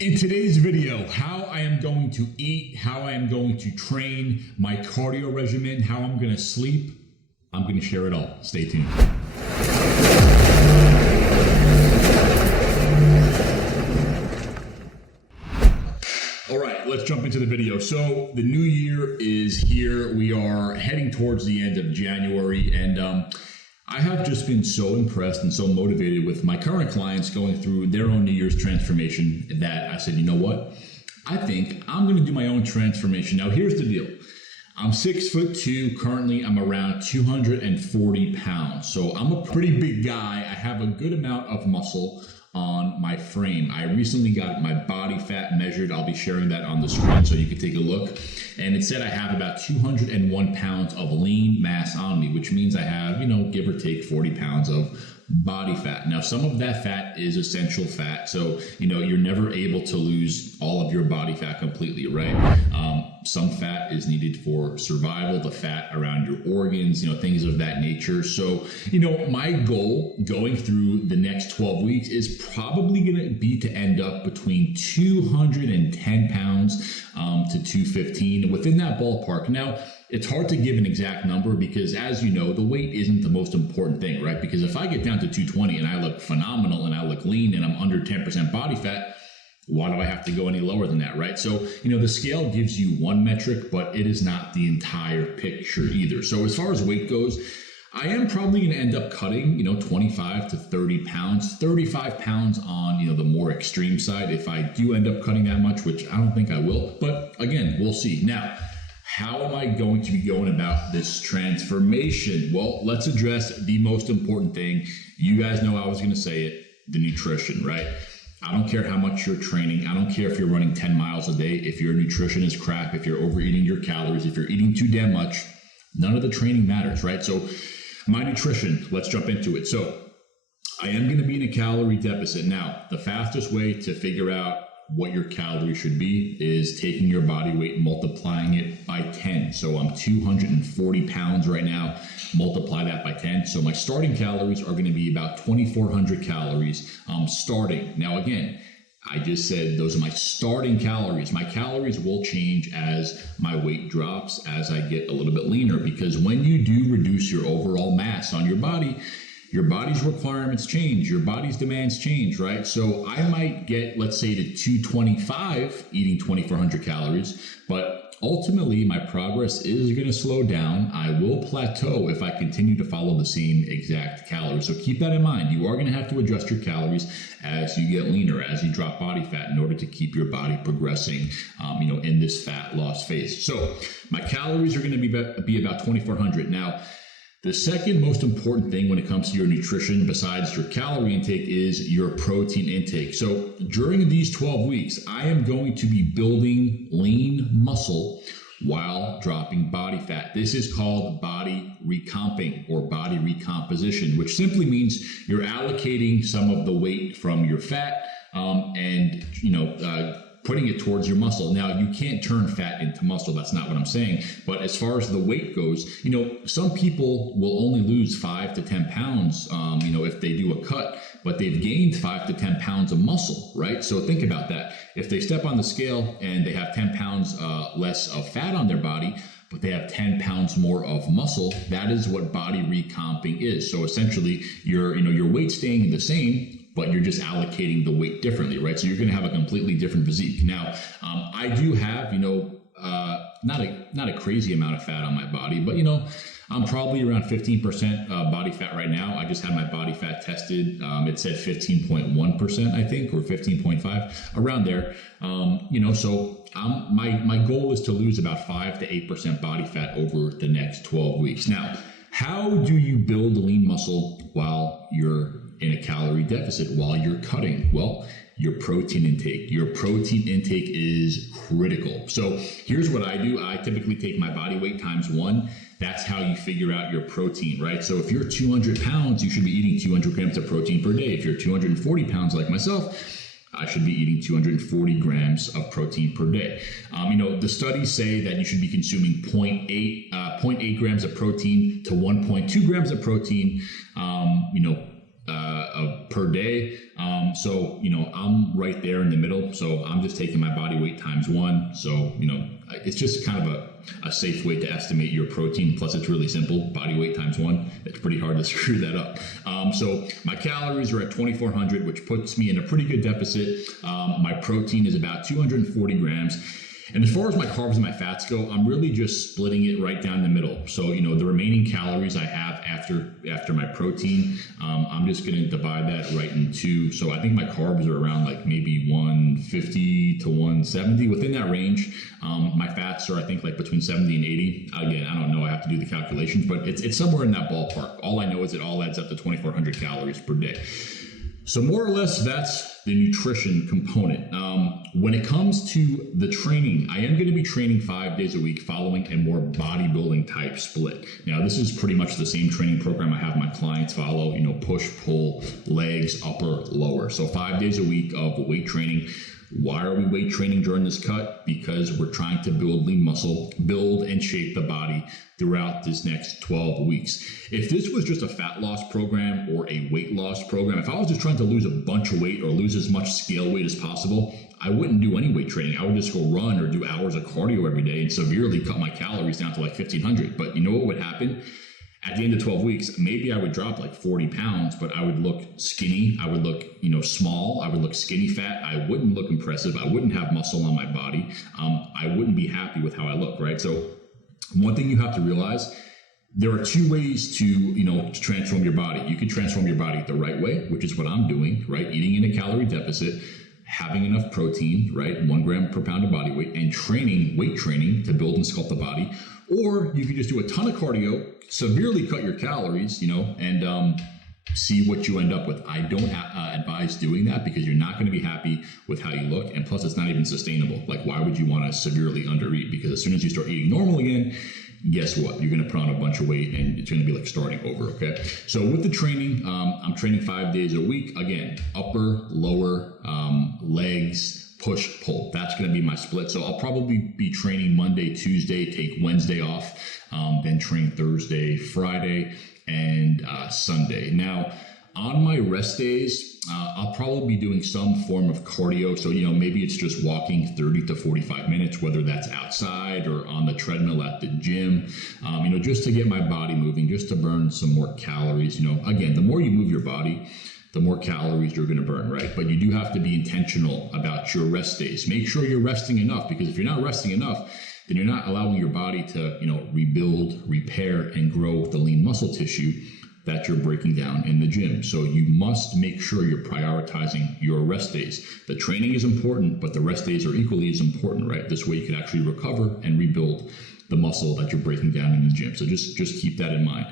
In today's video, how I am going to eat, how I am going to train, my cardio regimen, how I'm going to sleep, I'm going to share it all. Stay tuned. All right, let's jump into the video. So the new year is here. We are heading towards the end of January, and I have just been so impressed and so motivated with my current clients going through their own New Year's transformation that I said, you know what? I think I'm going to do my own transformation. Now, here's the deal. I'm 6'2". Currently, I'm around 240 pounds. So I'm a pretty big guy. I have a good amount of muscle on my frame. I recently got my body fat measured. I'll be sharing that on the screen so you can take a look. And it said I have about 201 pounds of lean mass on me, which means I have, give or take 40 pounds of body fat. Now, some of that fat is essential fat. So, you're never able to lose all of your body fat completely, right? Some fat is needed for survival, the fat around your organs, things of that nature. So, my goal going through the next 12 weeks is probably going to be to end up between 210 pounds to 215, within that ballpark. Now, it's hard to give an exact number because, as you know, the weight isn't the most important thing, right? Because if I get down to 220 and I look phenomenal and I look lean and I'm under 10% body fat, why do I have to go any lower than that, right? So, the scale gives you one metric, but it is not the entire picture either. So as far as weight goes, I am probably going to end up cutting, 25 to 30 pounds, 35 pounds on, the more extreme side if I do end up cutting that much, which I don't think I will. But again, we'll see. Now, how am I going to be going about this transformation? Well, let's address the most important thing. You guys know I was going to say it, the nutrition, right? I don't care how much you're training. I don't care if you're running 10 miles a day. If your nutrition is crap, if you're overeating your calories, if you're eating too damn much, none of the training matters, right? So my nutrition, let's jump into it. So I am going to be in a calorie deficit. Now, the fastest way to figure out what your calories should be is taking your body weight and multiplying it by 10. So I'm 240 pounds right now. Multiply that by 10. So my starting calories are going to be about 2,400 calories starting. Now, again, I just said those are my starting calories. My calories will change as my weight drops, as I get a little bit leaner, because when you do reduce your overall mass on your body's requirements change, your body's demands change, right? So I might get, let's say, to 225 eating 2,400 calories, but ultimately my progress is going to slow down. I will plateau if I continue to follow the same exact calories. So keep that in mind. You are going to have to adjust your calories as you get leaner, as you drop body fat, in order to keep your body progressing, in this fat loss phase. So my calories are going to be about 2,400. Now, the second most important thing when it comes to your nutrition, besides your calorie intake, is your protein intake. So during these 12 weeks, I am going to be building lean muscle while dropping body fat. This is called body recomping or body recomposition, which simply means you're allocating some of the weight from your fat and putting it towards your muscle. Now, you can't turn fat into muscle. That's not what I'm saying. But as far as the weight goes, some people will only lose 5 to 10 pounds, if they do a cut, but they've gained 5 to 10 pounds of muscle, right? So think about that. If they step on the scale and they have 10 pounds less of fat on their body, but they have 10 pounds more of muscle, that is what body recomping is. So essentially, your weight staying the same, but you're just allocating the weight differently, right? So you're going to have a completely different physique. Now, I do have, not a crazy amount of fat on my body, but I'm probably around 15% body fat right now. I just had my body fat tested. It said 15.1%, I think, or 15.5, around there. So my goal is to lose about 5 to 8% body fat over the next 12 weeks. Now, how do you build lean muscle while you're in a calorie deficit, while you're cutting? Well, your protein intake. Your protein intake is critical. So here's what I do. I typically take my body weight times 1. That's how you figure out your protein, right? So if you're 200 pounds, you should be eating 200 grams of protein per day. If you're 240 pounds like myself, I should be eating 240 grams of protein per day. The studies say that you should be consuming 0.8 grams of protein to 1.2 grams of protein, per day. So, I'm right there in the middle. So I'm just taking my body weight times 1. So, it's just kind of a safe way to estimate your protein. Plus, it's really simple. Body weight times 1. It's pretty hard to screw that up. So my calories are at 2,400, which puts me in a pretty good deficit. My protein is about 240 grams. And as far as my carbs and my fats go, I'm really just splitting it right down the middle. So, the remaining calories I have after my protein, I'm just going to divide that right in 2. So I think my carbs are around like maybe 150 to 170, within that range. My fats are, I think, like between 70 and 80. Again, I don't know. I have to do the calculations, but it's somewhere in that ballpark. All I know is it all adds up to 2,400 calories per day. So more or less, that's the nutrition component. When it comes to the training, I am going to be training 5 days a week following a more bodybuilding type split. Now, this is pretty much the same training program I have my clients follow, push, pull, legs, upper, lower. So 5 days a week of weight training. Why are we weight training during this cut? Because we're trying to build lean muscle, build and shape the body throughout this next 12 weeks. If this was just a fat loss program or a weight loss program, if I was just trying to lose a bunch of weight or lose as much scale weight as possible, I wouldn't do any weight training. I would just go run or do hours of cardio every day and severely cut my calories down to like 1,500. But you know what would happen? At the end of 12 weeks, maybe I would drop like 40 pounds, but I would look skinny. I would look, small. I would look skinny fat. I wouldn't look impressive. I wouldn't have muscle on my body. I wouldn't be happy with how I look, right? So one thing you have to realize, there are 2 ways to transform your body. You can transform your body the right way, which is what I'm doing, right? Eating in a calorie deficit, having enough protein, right? 1 gram per pound of body weight, and weight training to build and sculpt the body. Or you can just do a ton of cardio, severely cut your calories, and see what you end up with. I don't advise doing that because you're not going to be happy with how you look. And plus, it's not even sustainable. Like, why would you want to severely undereat? Because as soon as you start eating normal again, guess what? You're going to put on a bunch of weight and it's going to be like starting over, okay? So with the training, I'm training 5 days a week. Again, upper, lower, legs, push, pull. That's going to be my split. So I'll probably be training Monday, Tuesday, take Wednesday off, then train Thursday, Friday, and Sunday. Now, on my rest days, I'll probably be doing some form of cardio. So, maybe it's just walking 30 to 45 minutes, whether that's outside or on the treadmill at the gym, just to get my body moving, just to burn some more calories. Again, the more you move your body, the more calories you're going to burn, right? But you do have to be intentional about your rest days. Make sure you're resting enough, because if you're not resting enough, then you're not allowing your body to, rebuild, repair, and grow the lean muscle tissue that you're breaking down in the gym. So you must make sure you're prioritizing your rest days. The training is important, but the rest days are equally as important, right? This way you can actually recover and rebuild the muscle that you're breaking down in the gym. So just keep that in mind.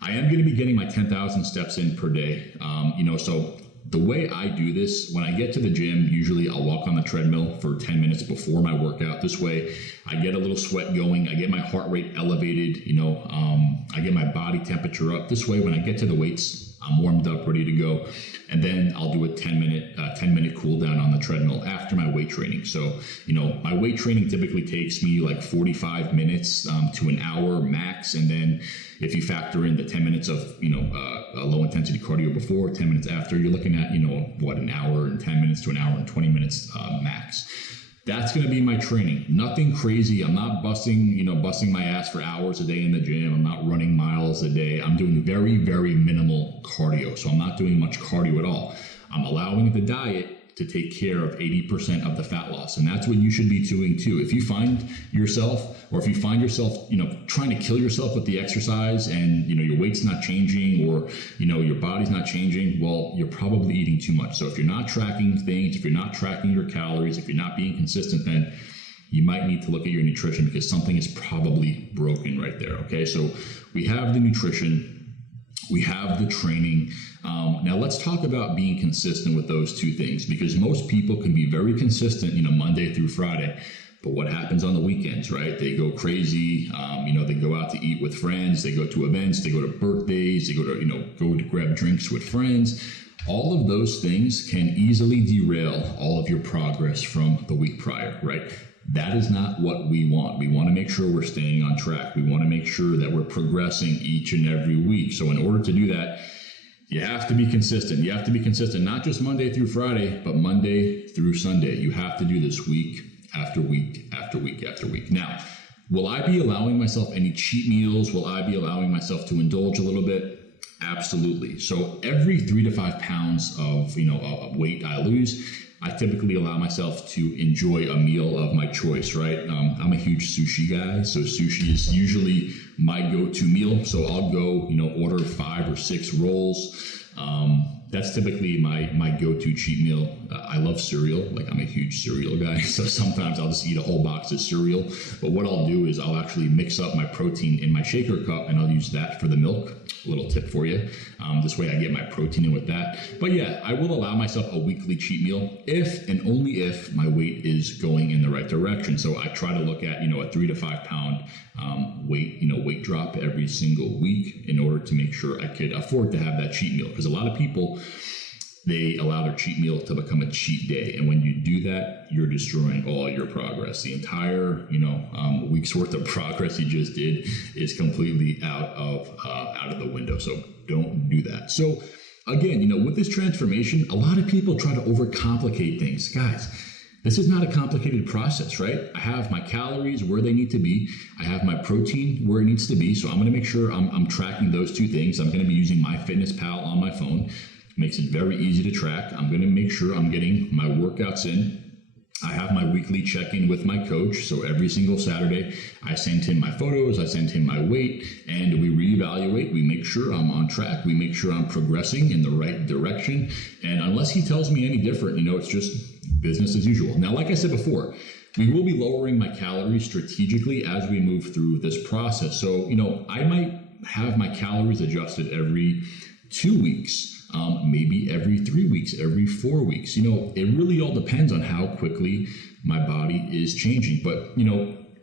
I am going to be getting my 10,000 steps in per day. So the way I do this, when I get to the gym, usually I'll walk on the treadmill for 10 minutes before my workout. This way I get a little sweat going. I get my heart rate elevated. I get my body temperature up. This way, when I get to the weights, I'm warmed up, ready to go. And then I'll do a 10 minute cool down on the treadmill after my weight training. So, my weight training typically takes me like 45 minutes to an hour max. And then if you factor in the 10 minutes of, a low intensity cardio before, 10 minutes after, you're looking at, an hour and 10 minutes to an hour and 20 minutes max. That's going to be my training. Nothing crazy. I'm not busting my ass for hours a day in the gym. I'm not running miles a day. I'm doing very, very minimal cardio. So I'm not doing much cardio at all. I'm allowing the diet to take care of 80% of the fat loss. And that's what you should be doing too. If you find yourself trying to kill yourself with the exercise and, your weight's not changing or, your body's not changing, well, you're probably eating too much. So if you're not tracking things, if you're not tracking your calories, if you're not being consistent, then you might need to look at your nutrition because something is probably broken right there. Okay. So we have the nutrition. We have the training. Now let's talk about being consistent with those 2 things, because most people can be very consistent, Monday through Friday. But what happens on the weekends, right? They go crazy. They go out to eat with friends. They go to events. They go to birthdays. They go to grab drinks with friends. All of those things can easily derail all of your progress from the week prior, right? That is not what we want. We want to make sure we're staying on track. We want to make sure that we're progressing each and every week. So in order to do that, You have to be consistent. You have to be consistent, not just Monday through Friday, but Monday through Sunday. You have to do this week after week after week after week. Now, will I be allowing myself any cheat meals? Will I be allowing myself to indulge a little bit? Absolutely. So every 3 to 5 pounds of weight I lose, I typically allow myself to enjoy a meal of my choice, right? I'm a huge sushi guy, so sushi is usually my go-to meal. So I'll go, order 5 or 6 rolls. That's typically my go-to cheat meal. I love cereal. Like, I'm a huge cereal guy. So sometimes I'll just eat a whole box of cereal. But what I'll do is I'll actually mix up my protein in my shaker cup, and I'll use that for the milk. A little tip for you. This way I get my protein in with that. But yeah, I will allow myself a weekly cheat meal if and only if my weight is going in the right direction. So I try to look at, a 3 to 5 pound weight drop every single week in order to make sure I could afford to have that cheat meal. Because a lot of people, they allow their cheat meal to become a cheat day. And when you do that, you're destroying all your progress. The entire, week's worth of progress you just did is completely out of the window. So don't do that. So again, with this transformation, a lot of people try to overcomplicate things. Guys, this is not a complicated process, right? I have my calories where they need to be. I have my protein where it needs to be. So I'm going to make sure I'm tracking those two things. I'm going to be using MyFitnessPal on my phone. Makes it very easy to track. I'm going to make sure I'm getting my workouts in. I have my weekly check-in with my coach. So every single Saturday, I send him my photos, I send him my weight, and we reevaluate. We make sure I'm on track. We make sure I'm progressing in the right direction. And unless he tells me any different, it's just business as usual. Now, like I said before, we will be lowering my calories strategically as we move through this process. So, I might have my calories adjusted every 2 weeks. Maybe every 3 weeks, every 4 weeks. It really all depends on how quickly my body is changing. But,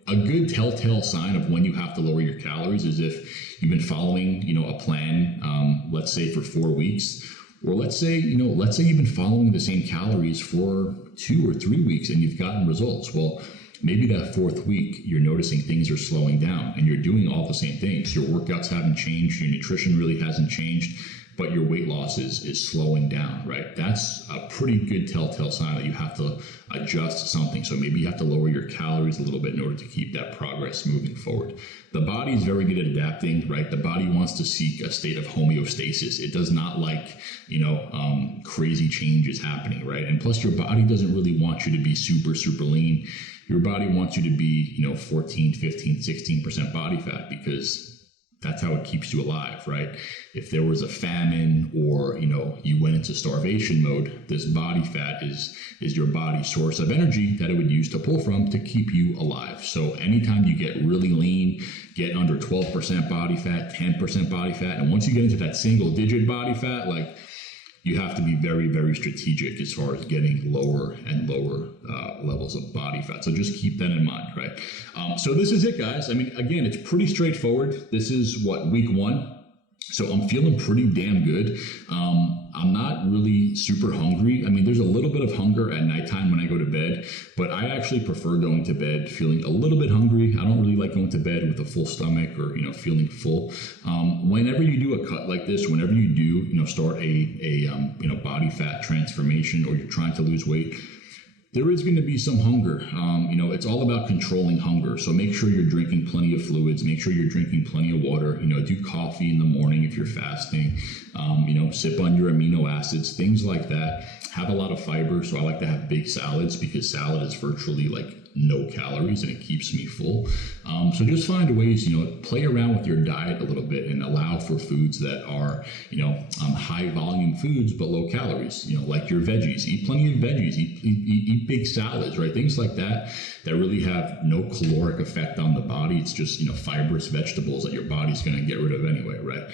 a good telltale sign of when you have to lower your calories is if you've been following, a plan, let's say for 4 weeks, or let's say you've been following the same calories for 2 or 3 weeks and you've gotten results. Well, maybe that 4th week, you're noticing things are slowing down and you're doing all the same things. Your workouts haven't changed. Your nutrition really hasn't changed, but your weight loss is slowing down, right? That's a pretty good telltale sign that you have to adjust something. So maybe you have to lower your calories a little bit in order to keep that progress moving forward. The body is very good at adapting, right? The body wants to seek a state of homeostasis. It does not like, crazy changes happening, right? And plus your body doesn't really want you to be super, super lean. Your body wants you to be, 14, 15, 16% body fat, because that's how it keeps you alive, right? If there was a famine or, you went into starvation mode, this body fat is your body's source of energy that it would use to pull from to keep you alive. So anytime you get really lean, get under 12% body fat, 10% body fat, and once you get into that single digit body fat, you have to be very, very strategic as far as getting lower and lower levels of body fat. So just keep that in mind, right? So this is it, guys. I mean, again, it's pretty straightforward. This is week 1. So I'm feeling pretty damn good. I'm not really super hungry. I mean, there's a little bit of hunger at nighttime when I go to bed, but I actually prefer going to bed feeling a little bit hungry. I don't really like going to bed with a full stomach or, feeling full. Whenever you do a cut like this, whenever you do, start a body fat transformation, or you're trying to lose weight, there is going to be some hunger. It's all about controlling hunger. So make sure you're drinking plenty of fluids. Make sure you're drinking plenty of water. Do coffee in the morning if you're fasting. Sip on your amino acids, things like that. Have a lot of fiber. So I like to have big salads, because salad is virtually no calories and it keeps me full. So just find ways, play around with your diet a little bit and allow for foods that are, high volume foods, but low calories, like your veggies. Eat plenty of veggies, eat big salads, right? Things like that really have no caloric effect on the body. It's just, fibrous vegetables that your body's going to get rid of anyway, right?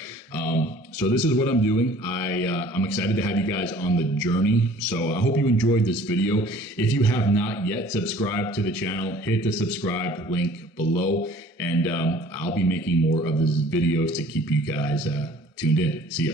So this is what I'm doing. I'm excited to have you guys on the journey. So I hope you enjoyed this video. If you have not yet subscribed to the channel, hit the subscribe link below, and I'll be making more of these videos to keep you guys tuned in. See ya.